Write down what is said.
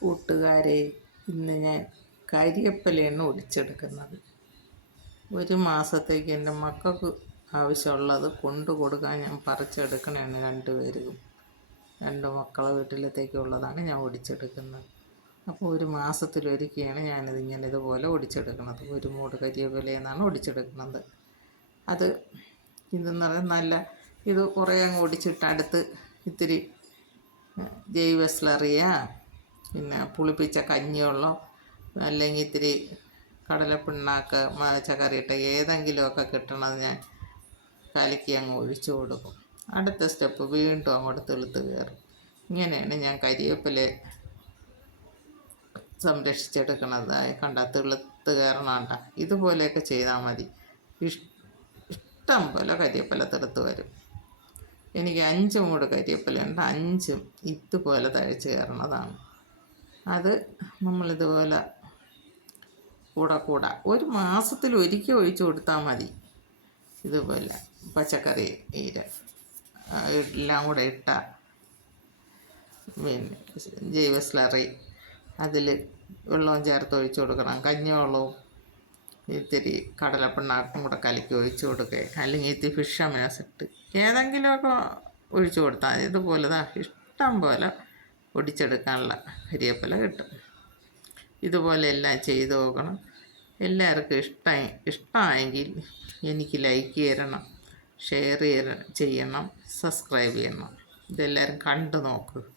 കൂട്ടുകാരെ ഇന്ന് ഞാൻ കരിയപ്പലയാണ് ഒടിച്ചെടുക്കുന്നത് ഒരു മാസത്തേക്ക് എന്റെ മക്കൾക്ക് ആവശ്യമുള്ളത് കൊണ്ടു കൊടുക്കാൻ ഞാൻ പറിച്ചെടുക്കണതാണ് രണ്ടുപേരും രണ്ട് മക്കളെ വീട്ടിലത്തേക്കുള്ളതാണ് ഞാൻ ഒടിച്ചെടുക്കുന്നത്. അപ്പോൾ ഒരു മാസത്തിലൊരിക്കലാണ് ഞാനിത് ഇങ്ങനെ ഇതുപോലെ ഒടിച്ചെടുക്കുന്നത്. ഒരു മൂട് കരിയപ്പലയെന്നാണ് ഒടിച്ചെടുക്കുന്നത്. അത് ഇതെന്ന് പറയുന്നത് നല്ല ഇത് കുറേ അങ്ങ് ഒടിച്ചിട്ട് അടുത്ത് ഇത്തിരി ജൈവ സ്ലറിയ പിന്നെ പുളിപ്പിച്ച കഞ്ഞിവെള്ളം അല്ലെങ്കിൽ ഇത്തിരി കടലപ്പിണ്ണാക്ക് ചക്കറിയിട്ട ഏതെങ്കിലുമൊക്കെ കിട്ടണത് ഞാൻ കലക്കി അങ്ങ് ഒഴിച്ചു കൊടുക്കും. അടുത്ത സ്റ്റെപ്പ് വീണ്ടും അങ്ങോട്ട് തെളുത്ത് കയറും. ഇങ്ങനെയാണ് ഞാൻ കരിവേപ്പില സംരക്ഷിച്ചെടുക്കണത്. കണ്ട തെളുത്ത് കയറണണ്ട. ഇതുപോലെയൊക്കെ ചെയ്താൽ മതി. ഇഷ് ഇഷ്ടം പോലെ കരിവേപ്പില തെളുത്ത് വരും. എനിക്ക് അഞ്ച് മൂട് കരിവേപ്പിലുണ്ട് അഞ്ചും ഇതുപോലെ തഴച്ച് കയറണതാണ്. അത് നമ്മളിതുപോലെ കൂടെ കൂടെ. ഒരു മാസത്തിൽ ഒരിക്കൽ ഒഴിച്ചു കൊടുത്താൽ മതി. ഇതുപോലെ പച്ചക്കറി ഈര എല്ലാം കൂടെ ഇട്ട പിന്നെ ജൈവ സ്ലറി അതിൽ വെള്ളവും ചേർത്ത് ഒഴിച്ചു കൊടുക്കണം. കഞ്ഞിവെള്ളവും ഇത്തിരി കടലപ്പിണ്ണാക്കും കൂടെ കലക്കി ഒഴിച്ചു കൊടുക്കുക. അല്ലെങ്കിൽ ഇത്തിരി ഫിഷ് അമിനോസിട്ട് ഏതെങ്കിലുമൊക്കെ ഒഴിച്ചു കൊടുത്താൽ മതി. ഇതുപോലെ ഇഷ്ടം പോലെ ഒടിച്ചെടുക്കാനുള്ള കരിയപ്പില കിട്ടും. ഇതുപോലെ എല്ലാം ചെയ്തു നോക്കണം. എല്ലാവർക്കും ഇഷ്ട ഇഷ്ടമായെങ്കിൽ എനിക്ക് ലൈക്ക് ചെയ്യണം ഷെയർ ചെയ്യണം സബ്സ്ക്രൈബ് ചെയ്യണം. ഇതെല്ലാവരും കണ്ടു നോക്ക്.